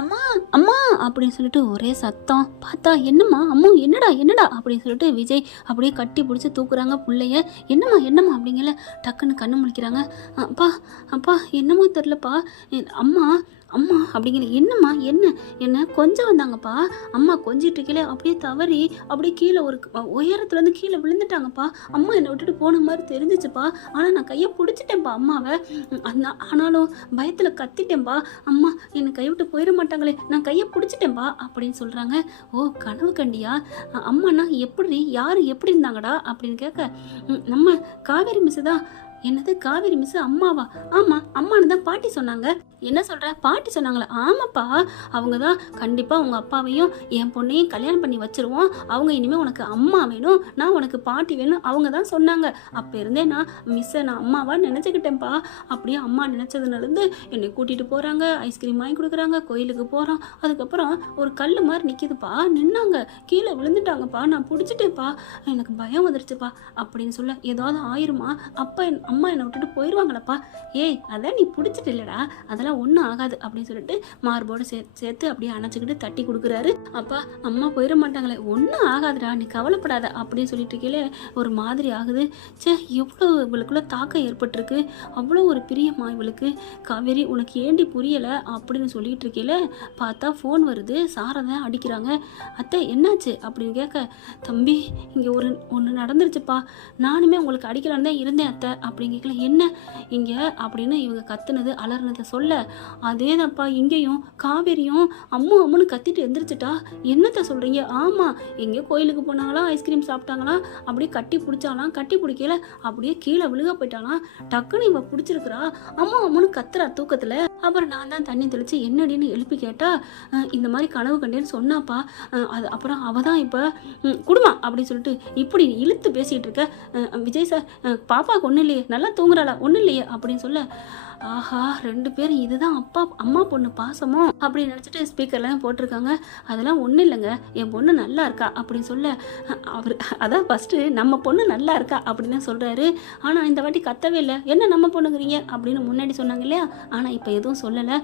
அம்மா அம்மா அப்படின்னு சொல்லிட்டு ஒரே சத்தம். பார்த்தா என்னம்மா அம்மு என்னடா என்னடா அப்படின்னு சொல்லிட்டு விஜய் அப்படியே கட்டி பிடிச்சி தூக்குறாங்க பிள்ளைய. என்னம்மா என்னம்மா அப்படிங்கல டக்குன்னு கண்ணு முழிக்கிறாங்க. அப்பா அப்பா என்னமோ தெரிலப்பா, அம்மா அம்மா அப்படிங்கிற. என்னம்மா என்ன என்ன கொஞ்சம் வந்தாங்கப்பா. அம்மா கொஞ்சிட்டு இருக்கீங்களே அப்படியே தவறி அப்படியே கீழே ஒரு உயரத்துலேருந்து கீழே விழுந்துட்டாங்கப்பா. அம்மா என்னை விட்டுட்டு போன மாதிரி தெரிஞ்சிச்சுப்பா. ஆனால் நான் கையை பிடிச்சிட்டேன்ப்பா அம்மாவை. ஆனாலும் பயத்தில் கத்திட்டேன்ப்பா. அம்மா என்னை கைவிட்டு போயிட மாட்டாங்களே, நான் கையை பிடிச்சிட்டேன்ப்பா அப்படின்னு சொல்கிறாங்க. ஓ கனவு கண்டியா? அம்மாண்ணா எப்படி யார் எப்படி இருந்தாங்கடா அப்படின்னு கேட்க, நம்ம காவேரி மிஸ் தான். என்னது காவேரி மிஸ் அம்மாவா? ஆமாம் அம்மானு தான் பாட்டி சொன்னாங்க. என்ன சொல்கிற? பாட்டி சொன்னாங்களா? ஆமாப்பா, அவங்க தான் கண்டிப்பாக உங்கள் அப்பாவையும் என் பொண்ணையும் கல்யாணம் பண்ணி வச்சுருவோம், அவங்க இனிமேல் உனக்கு அம்மா வேணும், நான் உனக்கு பாட்டி வேணும், அவங்க தான் சொன்னாங்க. அப்போ இருந்தே நான் மிஸ்ஸை நான் அம்மாவாக நினச்சிக்கிட்டேன்ப்பா. அப்படியே அம்மா நினச்சதுலேருந்து என்னை கூட்டிகிட்டு போகிறாங்க, ஐஸ்கிரீம் வாங்கி கொடுக்குறாங்க, கோயிலுக்கு போகிறோம். அதுக்கப்புறம் ஒரு கல் மாதிரி நிற்கிதுப்பா, நின்னாங்க, கீழே விழுந்துட்டாங்கப்பா, நான் பிடிச்சிட்டேன்ப்பா, எனக்கு பயம் வந்துருச்சுப்பா அப்படின்னு சொல்ல, ஏதாவது ஆயிருமா? அப்பா அம்மா என்னை விட்டுட்டு போயிடுவாங்களப்பா. ஏய் அதான் நீ பிடிச்சிட்டு இல்லைடா, அதெல்லாம் ஒன்றும் ஆகாது அப்படின்னு சொல்லிட்டு மார்போடு சேர்த்து அப்படியே அணைச்சிக்கிட்டு தட்டி கொடுக்குறாரு. அப்பா அம்மா போயிட மாட்டாங்களே, ஒன்றும் ஆகாதுடா நீ கவலைப்படாத அப்படின்னு சொல்லிட்டு இருக்கீங்களே. ஒரு மாதிரி ஆகுது. சே எவ்வளோ இவளுக்குள்ள தாக்கம் ஏற்பட்டிருக்கு, அவ்வளோ ஒரு பிரியமா இவளுக்கு. காவேரி உனக்கு ஏண்டி புரியலை அப்படின்னு சொல்லிட்டு இருக்கீல, பார்த்தா ஃபோன் வருது, சாரதான் அடிக்கிறாங்க. அத்தை என்னாச்சு அப்படின்னு கேட்க, தம்பி இங்கே ஒன்று நடந்துருச்சுப்பா, நானுமே உங்களுக்கு அடிக்கலான்னு தான் இருந்தேன் அத்தை அப்படின்னு கேட்கல. என்ன இங்கே அப்படின்னு இவங்க கத்துனது அலர்னதை சொல்ல, அதேதான்ப்பா இங்கேயும் காவேரியும் அம்முன்னு கத்திட்டு எந்திரிச்சிட்டா. என்னத்தை சொல்கிறீங்க? ஆமாம் எங்கேயோ கோயிலுக்கு போனாங்களா, ஐஸ்கிரீம் சாப்பிட்டாங்களா, அப்படியே கட்டி பிடிச்சாலாம், கட்டி பிடிக்கல அப்படியே கீழே விழுக போயிட்டாலாம். டக்குன்னு இவ பிடிச்சிருக்கிறா, அம்முன்னு கத்துறா தூக்கத்தில். அப்புறம் நான் தான் தண்ணி தெளித்து என்னடின்னு எழுப்பி கேட்டா, இந்த மாதிரி கனவு கண்டேன்னு சொன்னாப்பா. அது அப்புறம் அவள் தான் இப்போ குடுமா அப்படின்னு சொல்லிட்டு இப்படி இழுத்து பேசிகிட்டு இருக்க. விஜய் சார் பாப்பாவுக்கு ஒன்றும் இல்லையே, நல்லா தூங்குறாளா, ஒன்றும் இல்லையே அப்படின்னு சொல்ல, ஆஹா ரெண்டு பேரும் இதுதான் அப்பா அம்மா பொண்ணு பாசமோ அப்படின்னு நினச்சிட்டு ஸ்பீக்கர்லாம் போட்டிருக்காங்க. அதெல்லாம் ஒன்றும் இல்லைங்க, என் பொண்ணு நல்லா இருக்கா அப்படின்னு சொல்ல, அவர் அதான் ஃபஸ்ட்டு நம்ம பொண்ணு நல்லா இருக்கா அப்படின்னு தான் சொல்கிறாரு. ஆனால் இந்த வாட்டி கத்தவே இல்லை. என்ன நம்ம பொண்ணுங்கிறீங்க அப்படின்னு முன்னாடி சொன்னாங்க இல்லையா, ஆனால் இப்போ எதுவும் சொல்லலை.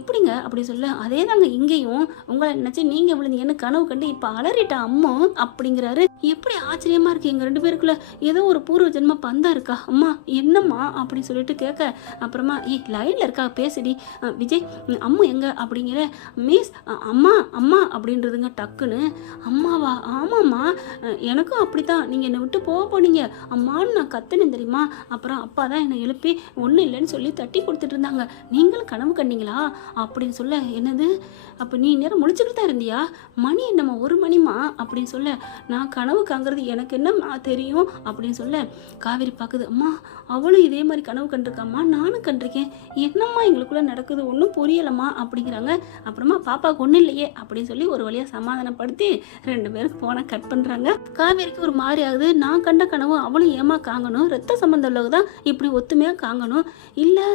எப்படிங்க அப்படி சொல்ல, அதே தாங்க இங்கேயும் உங்களை நினச்சி நீங்கள் விழுந்தீங்கன்னு கனவு கண்டு இப்போ அலறிட்டா அம்மா அப்படிங்கிறாரு. எப்படி ஆச்சரியமாக இருக்குது, எங்கள் ரெண்டு பேருக்குள்ள ஏதோ ஒரு பூர்வ ஜென்ம பந்தம் இருக்கா. அம்மா என்னம்மா அப்படின்னு சொல்லிட்டு கேட்க, அப்புறமா லைனில் இருக்கா பேசுடி விஜய், அம்மா எங்க அப்படிங்கிற. மிஸ் அம்மா அம்மா அப்படின்றதுங்க டக்குன்னு. அம்மாவா? ஆமாம்மா எனக்கும் அப்படி தான், நீங்கள் என்னை விட்டு போனீங்க அம்மான்னு நான் கத்துனேன் தெரியுமா. அப்புறம் அப்பா தான் என்னை எழுப்பி ஒன்றும் இல்லைன்னு சொல்லி தட்டி கொடுத்துட்டு இருந்தாங்க. நீங்களும் கனவு கண்டீங்களா அப்படின்னு சொல்ல, என்னது அப்போ நீ நேரம் முழிச்சுக்கிட்டு தான் இருந்தியா? மணி என்னம்மா 1 மணிமா அப்படின்னு சொல்ல, நான் கனவு காங்கிறது எனக்கு என்ன தெரியும் அப்படின்னு சொல்ல, காவேரி பார்க்குது. அம்மா அவளும் இதே மாதிரி கனவு கண்டிருக்காம்மா, நானும் கண்டிருக்கேன், என்னம்மா எங்களுக்குள்ளே நடக்குது ஒன்றும் புரியலம்மா அப்படிங்கிறாங்க. அப்புறமா பாப்பாவுக்கு ஒன்றும் இல்லையே அப்படின்னு சொல்லி ஒரு வழியாக சமாதானப்படுத்தி 2 பேருக்கு ஃபோனை கட் பண்ணுறாங்க. காவேரிக்கு ஒரு மாதிரி ஆகுது. நான் கண்ட கனவு அவளும் ஏமா காங்கணும், ரத்த சம்மந்தம் உள்ளவங்க தான் இப்படி ஒத்துமையாக காங்கணும். இல்லை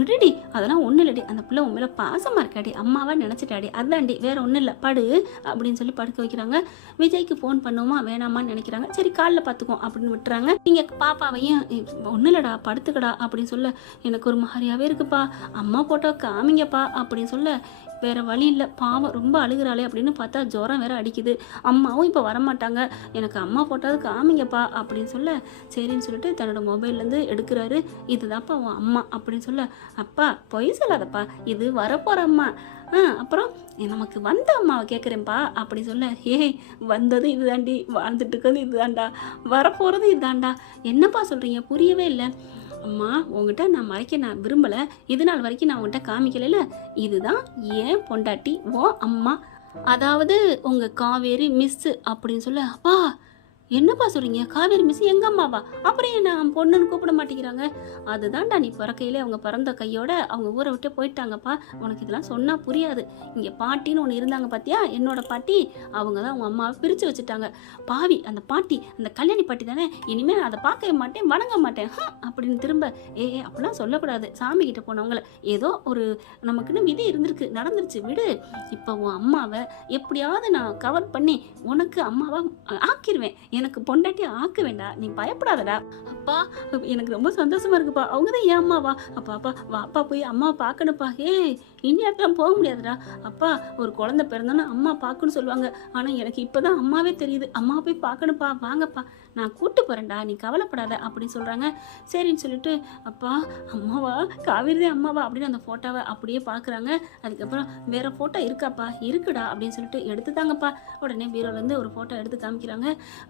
விடுடி அதெல்லாம் ஒன்றும் இல்லடி, அந்த பிள்ளை உன் மேலே பாசமாக இருக்காடி, அம்மாவா நினச்சிட்டாடி, அதாண்டி வேற ஒன்றும் இல்லை படு அப்படின்னு சொல்லி படுக்க வைக்கிறாங்க. விஜய்க்கு ஃபோன் பண்ணுவோமா வேணாமான்னு நினைக்கிறாங்க. சரி காலில் பார்த்துக்குவோம் அப்படின்னு விட்டுறாங்க. நீங்கள் பாப்பாவையும் ஒன்றும் இல்லைடா படுத்துக்கடா அப்படின்னு சொல்ல, எனக்கு ஒரு மாதிரியாகவே இருக்குப்பா, அம்மா போட்டோ காமிங்கப்பா அப்படின்னு சொல்ல, வேறு வழி இல்லை பாவம் ரொம்ப அழுகிறாளே அப்படின்னு பார்த்தா ஜுரம் வேற அடிக்குது, அம்மாவும் இப்போ வரமாட்டாங்க, எனக்கு அம்மா போட்டாவது காமிங்கப்பா அப்படின்னு சொல்ல, சரின்னு சொல்லிட்டு தன்னோட மொபைல்லேருந்து எடுக்கிறாரு. இதுதான்ப்பா உன் அம்மா அப்படின்னு சொல்ல, அப்பா பொய் சொல்லாதப்பா, இது வரப்போகிற அம்மா, அப்புறம் நமக்கு வந்த அம்மாவை கேட்குறேன்ப்பா அப்படி சொல்ல, ஏய் வந்தது இதுதாண்டி, வாழ்ந்துட்டு இருக்கிறது இதுதான்டா, வரப்போகிறது இதுதான்டா, என்னப்பா சொல்கிறீங்க புரியவே இல்லை. அம்மா உங்ககிட்ட நான் மறைக்க நான் விரும்பலை, இது நாள் வரைக்கும் நான் உங்கள்கிட்ட காமிக்கல, இதுதான் ஏன் பொண்டாட்டி ஓ அம்மா, அதாவது உங்கள் காவேரி மிஸ்ஸு அப்படின்னு சொல்ல, அப்பா என்னப்பா சொல்கிறீங்க, காவேரி மிஸ் எங்கள் அம்மாவா, அப்புறம் நான் பொண்ணுன்னு கூப்பிட மாட்டேங்கிறாங்க. அதுதான்டா நீ பிறக்கையிலே அவங்க பிறந்த கையோட அவங்க ஊரை விட்டு போயிட்டாங்கப்பா, உனக்கு இதெல்லாம் சொன்னால் புரியாது. இங்கே பாட்டின்னு ஒன்று இருந்தாங்க பார்த்தியா, என்னோட பாட்டி, அவங்க தான் அவங்க அம்மாவை பிரித்து வச்சுட்டாங்க. பாவி அந்த பாட்டி, அந்த கல்யாணி பாட்டி தானே, இனிமேல் அதை பார்க்கவே மாட்டேன் வணங்க மாட்டேன் அப்படின்னு திரும்ப. அப்படிலாம் சொல்லக்கூடாது, சாமி கிட்ட போனவங்கள ஏதோ ஒரு நமக்குன்னு விதி இருந்திருக்கு, நடந்துருச்சு விடு. இப்போ உன் அம்மாவை எப்படியாவது நான் கவர் பண்ணி உனக்கு அம்மாவை ஆக்கிடுவேன், எனக்கு பொண்டாட்டி ஆக்க வேண்டாம், நீ பயப்படாதடா. அப்பா எனக்கு ரொம்ப சந்தோஷமா இருக்குப்பா, அவங்க தான் என் அம்மாவா? அப்பா வாப்பா போய் அம்மாவை பார்க்கணுப்பா. இந்நேரத்துலாம் போக முடியாதுடா. அப்பா ஒரு குழந்தை பிறந்தோன்னா அம்மா பார்க்கணும்னு சொல்லுவாங்க, ஆனால் எனக்கு இப்போதான் அம்மாவே தெரியுது. அம்மா போய் பார்க்கணுப்பா, வாங்கப்பா நான் கூப்பிட்டு போகிறேன்டா, நீ கவலைப்படாத அப்படின்னு சொல்கிறாங்க. சரின்னு சொல்லிட்டு அப்பா அம்மாவா, காவேரி அம்மாவா அப்படின்னு அந்த ஃபோட்டோவை அப்படியே பார்க்குறாங்க. அதுக்கப்புறம் வேறு ஃபோட்டோ இருக்காப்பா? இருக்குடா அப்படின்னு சொல்லிட்டு எடுத்து தாங்கப்பா. உடனே பீரோலேருந்து ஒரு ஃபோட்டோ எடுத்து காமிக்கிறாங்க.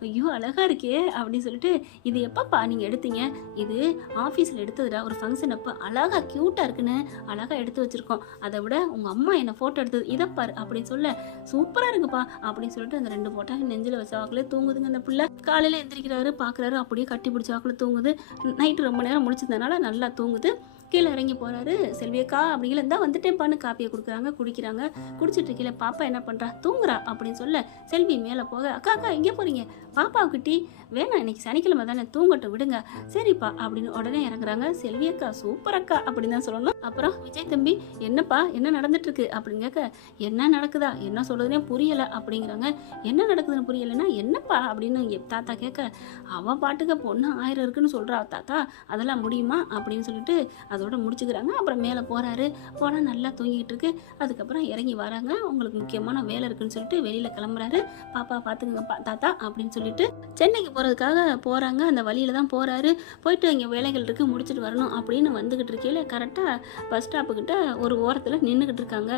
ஐயோ அழகாக இருக்கே அப்படின்னு சொல்லிட்டு, இது எப்பப்பா நீங்கள் எடுத்தீங்க? இது ஆஃபீஸில் எடுத்ததுடா, ஒரு ஃபங்க்ஷன் அப்போ அழகாக க்யூட்டாக இருக்குன்னு அழகாக எடுத்து வச்சுருக்கோம். அதை விட உங்கள் அம்மா என்னை ஃபோட்டோ எடுத்தது இதைப்பார் அப்படின்னு சொல்ல, சூப்பராக இருக்குப்பா அப்படின்னு சொல்லிட்டு அந்த 2 ஃபோட்டோ நெஞ்சில் வச்ச வாக்கிலே தூங்குதுங்க. அந்த பிள்ளை காலையில் எந்திரிக்கிறாரு, பார்க்குறாரு, அப்படியே கட்டி பிடிச்ச வாக்கில் தூங்குது. நைட்டு ரொம்ப நேரம் முடிச்சதுனால நல்லா தூங்குது. கீழே இறங்கி போகிறாரு. செல்வியக்கா அப்படிங்கிற இருந்தால் வந்துட்டேன்ப்பான்னு காப்பியை கொடுக்குறாங்க, குடிக்கிறாங்க. குடிச்சிட்டு கீழே பாப்பா என்ன பண்ணுறா? தூங்குறா அப்படின்னு சொல்ல, செல்வி மேலே போக, அக்கா எங்கே போகிறீங்க? பாப்பாவுக்கு டீ வேணாம், இன்னைக்கு சனிக்கிழமை தானே, தூங்கட்டும் விடுங்க. சரிப்பா அப்படின்னு உடனே இறங்குறாங்க. செல்வியக்கா சூப்பர் அக்கா அப்படின்னு தான் சொல்லணும். அப்புறம் விஜய் தம்பி என்னப்பா என்ன நடந்துட்டு இருக்கு அப்படின்னு கேட்க, என்ன நடக்குதா, என்ன சொல்றதுனே புரியலை அப்படிங்கிறாங்க. என்ன நடக்குதுன்னு புரியலைன்னா என்னப்பா அப்படின்னு தாத்தா கேட்க, அவன் பாட்டுக்கு பொண்ணு 1000 இருக்குன்னு சொல்கிறா தாத்தா, அதெல்லாம் முடியுமா அப்படின்னு சொல்லிட்டு அதோட முடிச்சுக்கிறாங்க. அப்புறம் மேலே போகிறாரு. போனால் நல்லா தூங்கிக்கிட்டு இருக்கு. அதுக்கப்புறம் இறங்கி வராங்க. உங்களுக்கு முக்கியமான வேலை இருக்குன்னு சொல்லிட்டு வெளியில் கிளம்புறாரு. பாப்பா பார்த்துக்குங்க தாத்தா அப்படின்னு சொல்லிட்டு சென்னைக்கு போகிறதுக்காக போகிறாங்க. அந்த வழியில் தான் போகிறாரு. போயிட்டு இங்கே வேலைகள் இருக்குது, முடிச்சுட்டு வரணும் அப்படின்னு வந்துக்கிட்டு இருக்கையில் கரெக்டாக பஸ் ஸ்டாப்புக்கிட்ட ஒரு ஓரத்தில் நின்றுக்கிட்டு இருக்காங்க.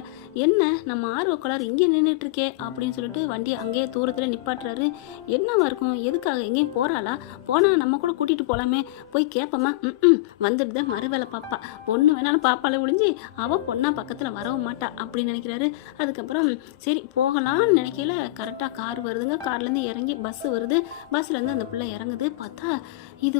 என்ன நம்ம ஆர்வக்கோளாறு இங்கே நின்றுட்டு இருக்கே அப்படின்னு சொல்லிட்டு வண்டியை அங்கேயே தூரத்தில் நிப்பாட்டுறாரு. என்னவா இருக்கும், எதுக்காக எங்கேயும் போகிறாளா? போனால் நம்ம கூட கூட்டிகிட்டு போகலாமே, போய் கேட்போமா? வந்துடுது மறுவேலை பாப்பா, பொண்ணு வேணாலும் பாப்பால ஒழிஞ்சு அவள் பொண்ணா பக்கத்தில் வரவும் மாட்டா அப்படின்னு நினைக்கிறாரு. அதுக்கப்புறம் சரி போகலான்னு நினைக்கல, கரெக்டாக கார் வருதுங்க. கார்லேருந்து இறங்கி பஸ்ஸு வருது. பஸ்லேருந்து அந்த பிள்ளை இறங்குது. பார்த்தா இது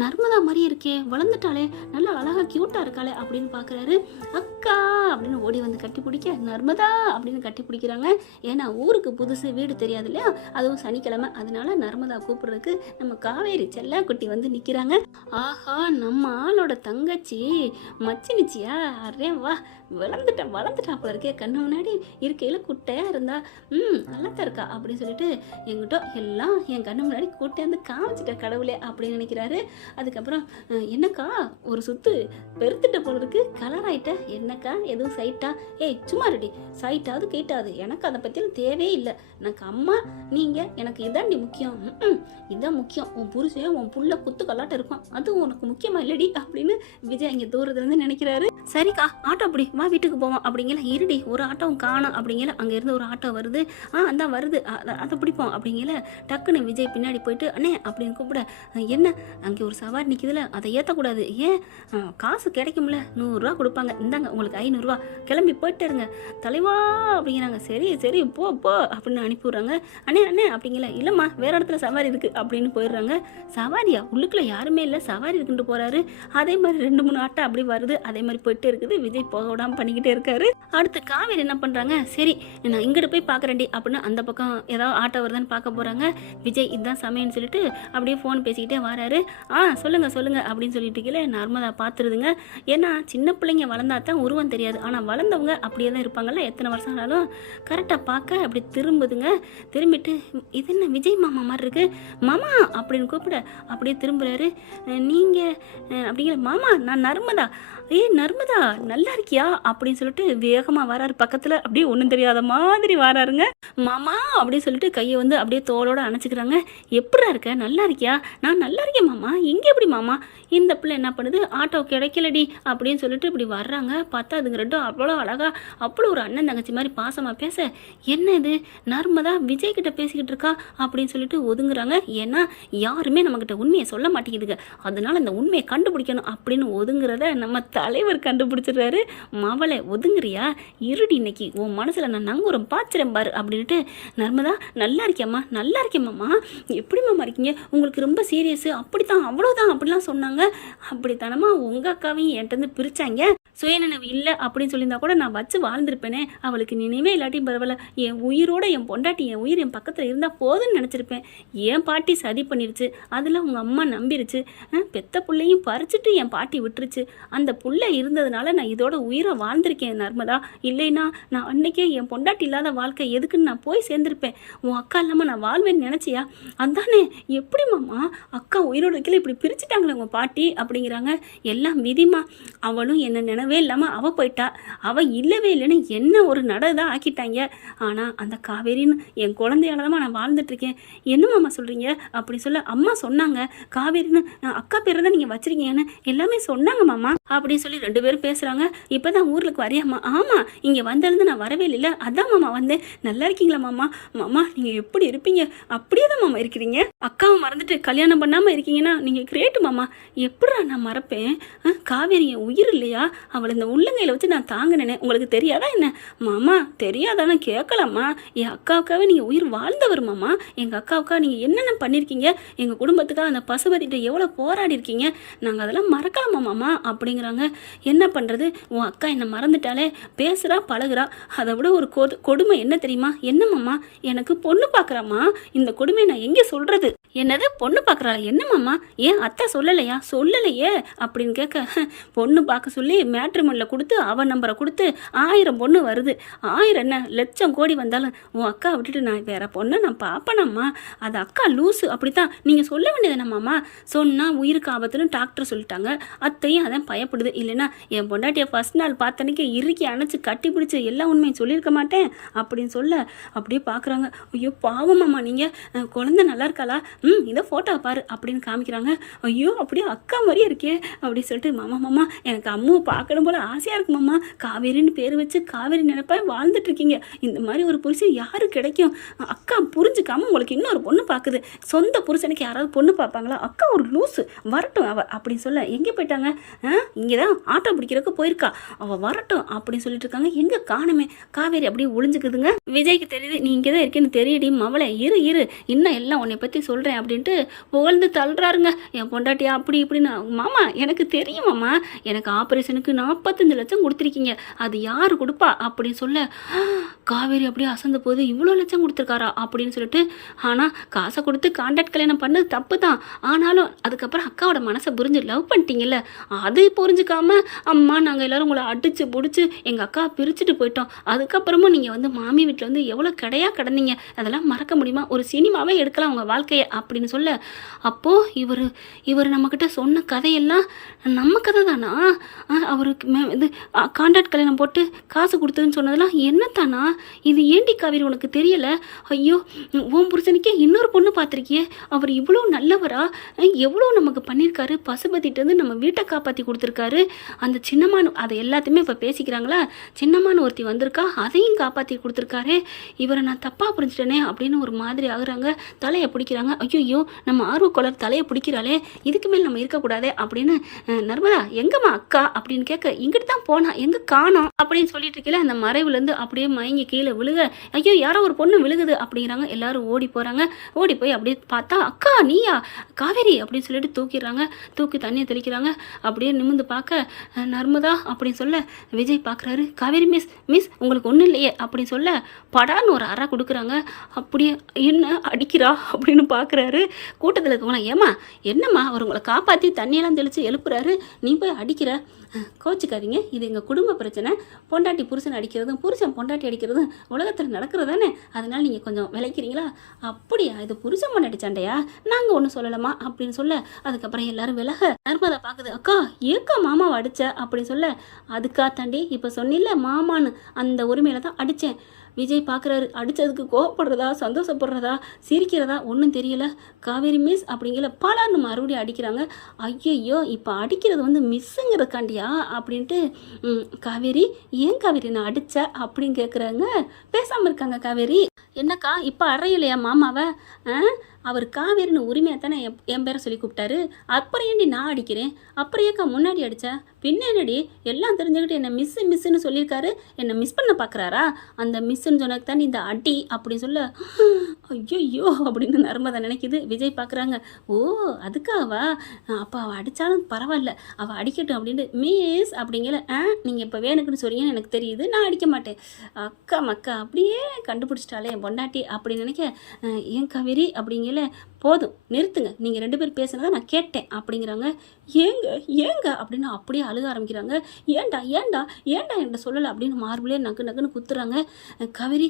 நர்மதா மாதிரி இருக்கே, வளர்ந்துட்டாலே, நல்லா அழகாக க்யூட்டாக இருக்காளே அப்படின்னு பார்க்குறாரு. அக்கா அப்படின்னு ஓடி வந்து கட்டி பிடிக்க, நர்மதா அப்படின்னு கட்டி பிடிக்கிறாங்க. ஏன்னா ஊருக்கு புதுசு, வீடு தெரியாது இல்லையா, அதுவும் சனிக்கிழமை, அதனால நர்மதா கூப்பிட்றதுக்கு நம்ம காவேரி செல்ல குட்டி வந்து நிற்கிறாங்க. ஆஹா நம்ம ஆளோட தங்கச்சி மச்சினிச்சியா, அரே வா, வளர்ந்துட்டா போல இருக்கே, கண்ணு முன்னாடி இருக்கையில் குட்டையாக இருந்தா நல்லா தான் இருக்கா அப்படின்னு சொல்லிட்டு எங்கிட்ட எல்லாம் என் கண்ணு முன்னாடி கூட்டியாந்து காமிச்சிட்ட கடவுளே அப்படின்னு நினைக்கிறாரு. அதுக்கப்புறம் என்னக்கா ஒரு சுத்து பெருத்துட்ட போல இருக்கு, கலர் ஆயிட்ட, என்னக்கா எதுவும் சைட்டா? சும்மா ரெடி, சைட்டாவது கேட்டாது, எனக்கு அதை பற்றியும் தேவையே இல்லை. எனக்கு அம்மா நீங்கள், எனக்கு இதாண்டி முக்கியம். இதான் முக்கியம். உன் புருஷன் உன் புள்ள குத்து கலாட்டம் இருக்கும், அதுவும் உனக்கு முக்கியமா இல்லடி அப்படின்னு விஜய் இங்கே தூரத்துலேருந்து நினைக்கிறாரு. சரிக்கா ஆட்டோ அப்படி வா வீட்டுக்கு போவோம் அப்படிங்கிற, இருடி ஒரு ஆட்டோவும் காணும் அப்படிங்கிற, அங்கேருந்து ஒரு ஆட்டோ வருது. அந்த வருது, அதை பிடிப்போம் அப்படிங்கிற, டக்குன்னு விஜய் பின்னாடி போயிட்டு அண்ணே அப்படின்னு கூப்பிட, என்ன அங்கே ஒரு சவாரி நிற்கிதுல, அதை ஏற்றக்கூடாது, ஏன் காசு கிடைக்கும்ல, 100 ரூபா கொடுப்பாங்க, இந்தாங்க உங்களுக்கு 500 ரூபா, கிளம்பி போயிட்டு இருங்க தலைவா அப்படிங்கிறாங்க. சரி போ அப்படின்னு அனுப்பிவிட்றாங்க. அண்ணே அப்படிங்கல, இல்லைம்மா வேற இடத்துல சவாரி இருக்குது அப்படின்னு போயிடுறாங்க. சவாரியா? உள்ளுக்குள்ள யாருமே இல்லை, சவாரி இருக்குன்ட்டு போகிறாரு. அதே மாதிரி 2-3 ஆட்டோ அப்படி வருது, அதே மாதிரி போயிட்டே இருக்குது. விஜய் போக விடாமல் பண்ணிக்கிட்டே இருக்காரு. அடுத்து காவேரி என்ன பண்ணுறாங்க, சரி நான் இங்கிட்டு போய் பார்க்குறேன்டி அப்படின்னு அந்த பக்கம் ஏதாவது ஆட்டோ வருதான்னு பார்க்க போகிறாங்க. விஜய் இதுதான் சமையன்னு சொல்லிட்டு அப்படியே ஃபோன் பேசிக்கிட்டே வராரு. சொல்லுங்க அப்படின்னு சொல்லிட்டு கீழே நர்மதா பார்த்துருதுங்க. ஏன்னா சின்ன பிள்ளைங்க வளர்ந்தா தான் உருவம் தெரியாது, ஆனால் வளர்ந்தவங்க அப்படியே தான் இருப்பாங்கல்ல, எத்தனை வருஷம் ஆனாலும் கரெக்டாக பார்க்க அப்படி திரும்புதுங்க. திரும்பிட்டு இது என்ன விஜய் மாமா மாதிரி இருக்கு, மாமா அப்படின்னு கூப்பிட அப்படியே திரும்புறாரு. நீங்கள் அப்படிங்கிற, மாமா நான் நர்மதா, நர்மதா நல்லா இருக்கியா அப்படின்னு சொல்லிட்டு வேகமாக வராரு. பக்கத்தில் அப்படியே ஒன்றும் தெரியாத மாதிரி வராருங்க. மாமா அப்படின்னு சொல்லிட்டு கையை வந்து அப்படியே தோளோட அணைச்சிக்கிறாங்க. எப்படா இருக்க, நல்லா இருக்கியா? நான் நல்லா இருக்கேன் மாமா. எங்கே எப்படி மாமா? இந்த பிள்ளை என்ன பண்ணுது, ஆட்டோ கிடைக்கலடி அப்படின்னு சொல்லிட்டு இப்படி வர்றாங்க. பார்த்தா அதுங்க ரெண்டும் அவ்வளோ அழகா, அவ்வளோ ஒரு அண்ணன் தங்கச்சி மாதிரி பாசமாக பேச, என்ன இது நர்மதா விஜய் கிட்ட பேசிக்கிட்டு இருக்கா அப்படின்னு சொல்லிட்டு ஒதுங்குறாங்க. ஏன்னா யாருமே நம்மக்கிட்ட உண்மையை சொல்ல மாட்டேங்குதுங்க, அதனால இந்த உண்மையை கண்டுபிடிக்கணும் அப்படின்னு ஒதுங்குறத நம்ம தலைவர் கண்டுபிடிச்சிடுறாரு. மவளை ஒதுங்குறியா, இருடி இன்னைக்கு உன் மனசில் நான் நங்கூரம் பாய்ச்சிறேன் பாரு அப்படின்ட்டு, நர்மதா நல்லா இருக்கியம்மா? நல்லா இருக்கேம்மாம்மா. எப்படி மாமா இருக்கீங்க, உங்களுக்கு ரொம்ப சீரியஸு, அப்படித்தான் அவ்வளோதான் அப்படிலாம் சொன்னாங்க. அப்படித்தானம்மா உங்கள் அக்காவையும் என்கிட்ட பிரித்தாங்க. சுயநினைவு இல்லை அப்படின்னு சொல்லியிருந்தா கூட நான் வச்சு வாழ்ந்திருப்பேனே. அவளுக்கு நினைவே இல்லாட்டியும் பரவாயில்ல, என் உயிரோட என் பொண்டாட்டி என் உயிர் என் பக்கத்தில் இருந்தால் போதும்னு நினச்சிருப்பேன். என் பாட்டி சதி பண்ணிருச்சு, அதில் உங்கள் அம்மா நம்பிருச்சு, பெத்த பிள்ளையும் பறிச்சுட்டு என் பாட்டி விட்டுருச்சு. அந்த புள்ள இருந்ததுனால நான் இதோட உயிரை வாழ்ந்திருக்கேன் நர்மதா. இல்லைன்னா நான் அன்னைக்கே என் பொண்டாட்டி இல்லாத வாழ்க்கை எதுக்குன்னு நான் போய் சேர்ந்துருப்பேன். உன் அக்கா இல்லாமல் நான் வாழ்வேன்னு நினச்சியா? அதானே. எப்படி மாமா அக்கா உயிரோட கீழே இப்படி பிரிச்சுட்டாங்களே உங்கள் பாட்டி அப்படிங்கிறாங்க. எல்லாம் விதிமா. அவளும் என்ன நினைவே இல்லாமல் அவள் போயிட்டா. அவள் இல்லவே இல்லைன்னு என்ன ஒரு நடதான் ஆக்கிட்டாங்க. ஆனால் அந்த காவேரின்னு என் குழந்தையால தான் நான் வாழ்ந்துட்டுருக்கேன். என்ன மாமா சொல்கிறீங்க அப்படி சொல்ல, அம்மா சொன்னாங்க காவேரின்னு அக்கா பேரை தான் நீங்கள் வச்சுருக்கீங்கன்னு எல்லாமே சொன்னாங்க மாமா அப்படின்னு சொல்லி 2 பேரும் பேசுகிறாங்க. இப்போ தான் ஊருக்கு வரையாம்மா? ஆமாம், இங்கே வந்திருந்து நான் வரவே இல்லை. அதான் மாமா வந்தேன். நல்லா இருக்கீங்களா மாமா? மாமா நீங்கள் எப்படி இருப்பீங்க? அப்படியே தான் மாமா இருக்கிறீங்க. அக்காவை மறந்துட்டு கல்யாணம் பண்ணாமல் இருக்கீங்கன்னா நீங்கள் கிரேட்டு மாமா. எப்படா நான் மறப்பேன்? காவேரி என் உயிர் இல்லையா? அவளை இந்த உள்ளங்கையில் வச்சு நான் தாங்கினேனே, உங்களுக்கு தெரியாதா என்ன? மாமா தெரியாதானே கேட்கலாமா? என் அக்காவுக்காவே நீங்கள் உயிர் வாழ்ந்தவர் மாமா. எங்கள் அக்காவுக்காக நீங்கள் என்னென்ன பண்ணியிருக்கீங்க, எங்கள் குடும்பத்துக்காக அந்த பசுபதிட்ட எவ்வளோ போராடி இருக்கீங்க. நாங்கள் அதெல்லாம் மறக்கலாமா மாமா அப்படிங்கிறாங்க. என்ன பண்ணுறது, உன் அக்கா என்னை மறந்துட்டாலே. பேசுகிறா பழகுறா. அதை விட ஒரு கொடுமை என்ன தெரியுமா? என்ன மாமா, எனக்கு பொண்ணு பார்க்குறாம்மா. இந்த கொடுமையை நான் எங்கே சொல்கிறது? என்னது பொண்ணு பார்க்குறாளா? என்ன மாமா, ஏன் அத்தை சொல்லலையா? சொல்லலையே அப்படின்னு கேட்க, பொண்ணு பார்க்க சொல்லி மேட்ரிமோனியில் கொடுத்து அவன் நம்பரை கொடுத்து 1000 பொண்ணு வருது. 1000 என்ன, லட்சம் கோடி வந்தாலும் உன் அக்கா விட்டுட்டு நான் வேற பொண்ணை நான் பார்ப்பேனாம்மா? அது அக்கா லூஸு. அப்படித்தான் நீங்கள் சொல்ல வேண்டியதுனா மாமா? சொன்னால் உயிருக்கு ஆபத்துன்னு டாக்டர் சொல்லிட்டாங்க. அத்தையும் அதான் பயப்படுது. இல்லைன்னா என் பொண்டாட்டியை ஃபர்ஸ்ட் நாள் பார்த்தனைக்கு இறுக்கி அணைச்சி கட்டி பிடிச்சி எல்லா உண்மையும் சொல்லியிருக்க மாட்டேன் அப்படின்னு சொல்ல, அப்படியே பார்க்குறாங்க. ஐயோ பாவமாம்மா, நீங்கள் குழந்தை நல்லா இருக்காளா? இதை ஃபோட்டோவை பாரு அப்படின்னு காமிக்கிறாங்க. ஐயோ அப்படியே அக்கா மாதிரியே இருக்கே அப்படின்னு சொல்லிட்டு, மாமா எனக்கு அம்மாவை பார்க்கணும் போல ஆசையாக இருக்கு மாமா. காவேரின்னு பேர் வச்சு காவேரி நினைப்பாய் வாழ்ந்துட்டு இருக்கீங்க. இந்த மாதிரி ஒரு புருஷன் யாரு கிடைக்கும்? அக்கா புரிஞ்சுக்காம உங்களுக்கு இன்னொரு பொண்ணு பார்க்குது. சொந்த புருஷனுக்கு யாராவது பொண்ணு பார்ப்பாங்களா? அக்கா ஒரு லூஸு, வரட்டும் அவள் அப்படின்னு சொல்ல, எங்கே போயிட்டாங்க? இங்கே தான் ஆட்டோ பிடிக்கிறதுக்கு போயிருக்கா, அவள் வரட்டும் அப்படின்னு சொல்லிட்டு இருக்காங்க. எங்கே காணுமே? காவேரி அப்படியே ஒளிஞ்சுக்குதுங்க. விஜய்க்கு தெரியுது, நீ இங்கே தான் இருக்கேன்னு தெரியுடி மவளை, இரு இன்னும் எல்லாம் உன்னை பற்றி சொல்கிறேன் அப்படின்ட்டு புகழ்ந்து தள்ளுறாருங்க. என் பொண்டாட்டியா அப்படி இப்படின்னு. மாமா எனக்கு தெரியும் மாமா, எனக்கு ஆப்ரேஷனுக்கு 45 லட்சம் கொடுத்துருக்கீங்க. அது யார் கொடுப்பா அப்படின்னு சொல்ல, காவேரி அப்படியே அசந்து போது, இவ்வளோ லட்சம் கொடுத்துருக்காரா அப்படின்னு சொல்லிட்டு. ஆனால் காசை கொடுத்து கான்ட்ராக்ட் கல்யாணம் பண்ணது தப்பு தான். ஆனாலும் அதுக்கப்புறம் அக்காவோட மனசை புரிஞ்சு லவ் பண்ணிட்டீங்கல்ல, அது புரிஞ்சுக்காம அம்மா நாங்கள் எல்லோரும் உங்களை அடித்து பிடிச்சி எங்கள் அக்கா பிரிச்சுட்டு போயிட்டோம். அதுக்கப்புறமும் நீங்கள் வந்து மாமி வீட்டில் வந்து எவ்வளோ கிடையா கடந்தீங்க, அதெல்லாம் மறக்க முடியுமா? ஒரு சினிமாவே எடுக்கலாம் உங்கள் வாழ்க்கையை அப்படின்னு சொல்ல, அப்போது இவர் நம்மக்கிட்ட சொன்ன கதையெல்லாம் நம்ம கதை தானா? அவருக்கு இது கான்ட்ராக்ட் கல்யாணம் போட்டு காசு கொடுத்ததுன்னு சொன்னதெல்லாம் என்னத்தானா? இது ஏண்டி காவேரி உனக்கு தெரியலை? ஐயோ, உன் புருஷனுக்கே இன்னொரு பொண்ணு பார்த்துருக்கியே, அவர் இவ்வளோ நல்லவரா? எவ்வளோ நமக்கு பண்ணியிருக்காரு. பசுபதிட்டேருந்து நம்ம வீட்டை காப்பாற்றி கொடுத்துருக்காரு. அந்த சின்னம்மானு அதை எல்லாத்தையுமே இப்போ பேசிக்கிறாங்களா? சின்னம்மானு ஒருத்தி வந்திருக்கா, அதையும் காப்பாற்றி கொடுத்துருக்காரு. இவரை நான் தப்பாக புரிஞ்சிட்டேனே அப்படின்னு ஒரு மாதிரி ஆகுறாங்க. தலையை பிடிக்கிறாங்க. ஐயோ, நம்ம ஆர்வக்கோளர் தலையை பிடிக்கிறாளே, இதுக்கு மேல் நம்ம இருக்கக்கூடாதே அப்படின்னு. நர்மதா எங்கம்மா அக்கா அப்படின்னு கேட்க, இங்கிட்டு தான் போனா, எங்கே காணோம் அப்படின்னு சொல்லிட்டு இருக்கல, அந்த மறைவுலேருந்து அப்படியே மயங்கி கீழே விழுக, ஐயோ யாரோ ஒரு பொண்ணு விழுகுது அப்படிங்கிறாங்க. எல்லாரும் ஓடி போகிறாங்க. ஓடி போய் அப்படியே பார்த்தா, அக்கா நீயா காவேரி அப்படின்னு சொல்லிட்டு தூக்கிடுறாங்க. தூக்கி தண்ணியை தெளிக்கிறாங்க. அப்படியே நிமிந்து பார்க்க, நர்மதா அப்படின்னு சொல்ல, விஜய் பார்க்குறாரு. காவேரி மிஸ் உங்களுக்கு ஒன்றும் இல்லையே அப்படின்னு சொல்ல, படான்னு ஒரு அறை கொடுக்குறாங்க. அப்படியே என்ன அடிக்கிறா அப்படின்னு பார்க்குறாரு. கூட்டத்தில் இருக்கவங்களா, ஏமா என்னம்மா, அவர் உங்களை காப்பாற்றி தண்ணியெல்லாம் தெளித்து எழுப்புறாரு, நீ போய் அடிக்கிற? கோச்சிக்காதீங்க, இது எங்கள் குடும்ப பிரச்சனை. பொண்டாட்டி புருஷன் அடிக்கிறதும் புருஷன் பொண்டாட்டி அடிக்கிறதும் உலகத்தில் நடக்கிறது தானே, அதனால் நீங்கள் கொஞ்சம் விளைக்கிறீங்களா? அப்படியா, இது புருஷன் பொண்டாட்டி சண்டையா? நாங்கள் ஒன்றும் சொல்லலாமா அப்படின்னு சொல்ல, அதுக்கப்புறம் எல்லாரும் விலக. நர்மதா பார்க்குது. அக்கா ஏக்கா மாமாவை அடித்த அப்படின்னு சொல்ல, அதுக்கா தாண்டி இப்போ சொன்னில்ல மாமான்னு, அந்த உரிமையில தான் அடித்தேன். விஜய் பார்க்குறாரு. அடித்ததுக்கு கோவப்படுறதா சந்தோஷப்படுறதா சிரிக்கிறதா ஒன்றும் தெரியல. காவேரி மிஸ் அப்படிங்கிற பலான்னு மறுபடியும் அடிக்கிறாங்க. ஐயையோ, இப்போ அடிக்கிறது வந்து மிஸ்ஸுங்கிறதுக்காண்டியா அப்படின்ட்டு, காவேரி ஏன் காவேரி நான் அடித்த அப்படின்னு கேட்குறாங்க. பேசாமல் இருக்காங்க காவேரி. என்னக்கா இப்போ அறையிலையா மாமாவை? அவர் காவேரின்னு உரிமையாக தானே என் பேரை சொல்லி கூப்பிட்டாரு. அப்புறம் ஏண்டி நான் அடிக்கிறேன்? அப்புறம் ஏக்கா முன்னாடி அடித்தா? பின்ன என்னடி எல்லாம் தெரிஞ்சுக்கிட்டு என்னை மிஸ்ஸுன்னு சொல்லியிருக்காரு. என்னை மிஸ் பண்ண பார்க்குறாரா? அந்த மிஸ்ஸுன்னு சொன்னதுக்கு தான் இந்த அடி அப்படின்னு சொல்ல ஐயோ அப்படின்னு நர்மதா நினைக்குது. விஜய் பார்க்குறாங்க. ஓ அதுக்காவா? அப்போ அவள் அடித்தாலும் பரவாயில்ல, அவள் அடிக்கட்டும் அப்படின்ட்டு மிஸ் அப்படிங்கல. நீங்கள் இப்போ வேணுக்குன்னு சொல்றீங்கன்னு எனக்கு தெரியுது, நான் அடிக்க மாட்டேன். அக்கா மக்கா அப்படியே கண்டுபிடிச்சிட்டாலே என் பொண்டாட்டி அப்படின்னு நினைக்க, ஏன் காவேரி அப்படிங்கல, போதும் நிறுத்துங்க, நீங்கள் 2 பேர் பேசுனதை நான் கேட்டேன் அப்படிங்கிறாங்க. ஏங்க அப்படின்னு அப்படியே அழுக ஆரம்பிக்கிறாங்க. ஏண்டா ஏண்டா ஏண்டா என்கிட்ட சொல்லலை அப்படின்னு மார்பிளே நக்குன்னு குத்துறாங்க. காவேரி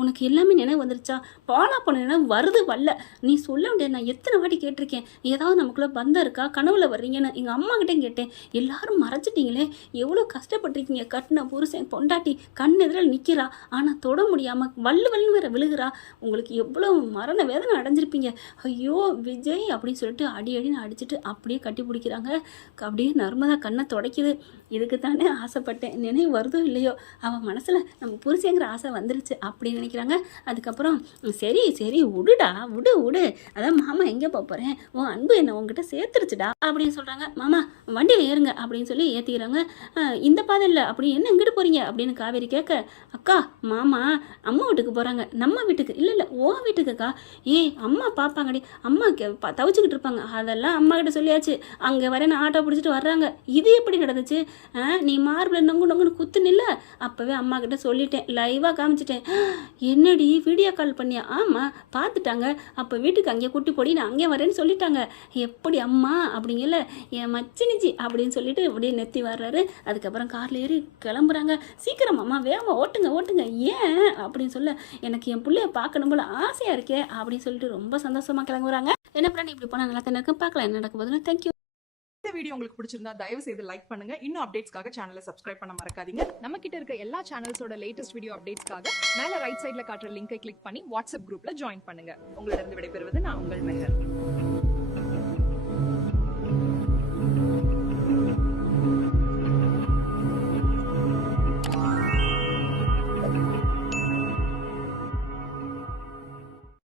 உனக்கு எல்லாமே நினைவு வந்துருச்சா? பாலா பண்ண நினைவு வருது வரல, நீ சொல்ல முடியாது. நான் எத்தனை வாட்டி கேட்டிருக்கேன், ஏதாவது நமக்குள்ளே பந்தம் இருக்கா, கனவுல வர்றீங்கன்னு எங்கள் அம்மா கிட்டேயும் கேட்டேன். எல்லாரும் மறைச்சிட்டீங்களே, எவ்வளோ கஷ்டப்பட்டிருக்கீங்க. கட்டின புருஷன் பொண்டாட்டி கண் எதிரில் நிற்கிறா, ஆனால் தொட முடியாமல் வல்லுன்னு வேற விழுகிறா. உங்களுக்கு எவ்வளோ மரண வேதனை அடைஞ்சிருப்பீங்க. ஐயோ விஜய் அப்படின்னு சொல்லிட்டு அடின்னு அடிச்சுட்டு அப்படியே கட்டி பிடிக்கிறாங்க. அப்படியே நர்மதா கண்ணை துடைக்குது. இதுக்கு தானே ஆசைப்பட்டேன், நினைவு வருதோ இல்லையோ அவன் மனசில் நம்ம புருஷங்கிற ஆசை வந்துருச்சு அப்படின்னு நினைக்கிறாங்க. அதுக்கப்புறம் சரி விடுடா விடு, அதான் மாமா எங்கே போகிறேன், உன் அன்பு என்ன உங்ககிட்ட சேர்த்துருச்சுடா அப்படின்னு சொல்கிறாங்க. மாமா வண்டியில் ஏறுங்க அப்படின்னு சொல்லி ஏற்றிக்கிறாங்க. இந்த பாதை இல்லை அப்படி என்ன எங்கிட்டு போகிறீங்க அப்படின்னு காவேரி கேட்க, அக்கா மாமா அம்மா வீட்டுக்கு போகிறாங்க. நம்ம வீட்டுக்கு இல்லை ஓ வீட்டுக்குக்கா. அம்மா பார்ப்பாங்கடி, அம்மா தவிச்சுக்கிட்டு இருப்பாங்க, அதெல்லாம் அம்மா கிட்ட சொல்லியாச்சு. அங்கே வர நான் ஆட்டோ பிடிச்சிட்டு வர்றாங்க. இது எப்படி நடந்துச்சு? நீ மார்பில் நொங்குன்னு குத்துனில்ல, அப்போவே அம்மா கிட்ட சொல்லிட்டேன், லைவாக காமிச்சிட்டேன். என்னடி வீடியோ கால் பண்ணியா? ஆமாம் பார்த்துட்டாங்க, அப்போ வீட்டுக்கு அங்கே கூட்டி போடி, நான் அங்கே வரேன்னு சொல்லிட்டாங்க. எப்படி அம்மா அப்படிங்கல, என் மச்சினிச்சி அப்படின்னு சொல்லிட்டு அப்படியே நெத்தி வர்றாரு. அதுக்கப்புறம் காரில் ஏறி கிளம்புறாங்க. சீக்கிரம் அம்மா வேகமாக ஓட்டுங்க ஏன் அப்படின்னு சொல்ல, எனக்கு என் பிள்ளைய பார்க்கணும் போல ஆசையாக இருக்கே அப்படின்னு சொல்லிட்டு ரொம்ப சந்தோஷமாக கிளம்புறாங்க. என்ன பண்ணி இப்படி போனால் நல்லா தானே இருக்கும், பார்க்கலாம் என்ன நடக்கும் போதுன்னு. தேங்க்யூ. இந்த வீடியோ உங்களுக்கு பிடிச்சிருந்தா தயவு செய்து லைக் பண்ணுங்க. இன்னும் அப்டேட்ஸ்க்காக சேனலை சப்ஸ்கிரைப் பண்ண மறக்காதீங்க. நம்ம கிட்ட இருக்க எல்லா சேனல்ஸோட லேட்டஸ்ட் வீடியோ அப்டேட்ஸ்க்காக மேல ரைட் சைடுல காட்டுற லிங்கை கிளிக் பண்ணி வாட்ஸ்அப் குரூப்ல ஜாயின் பண்ணுங்க. உங்களிடம் விடைபெறுவது நான் உங்கள் மெஹர்.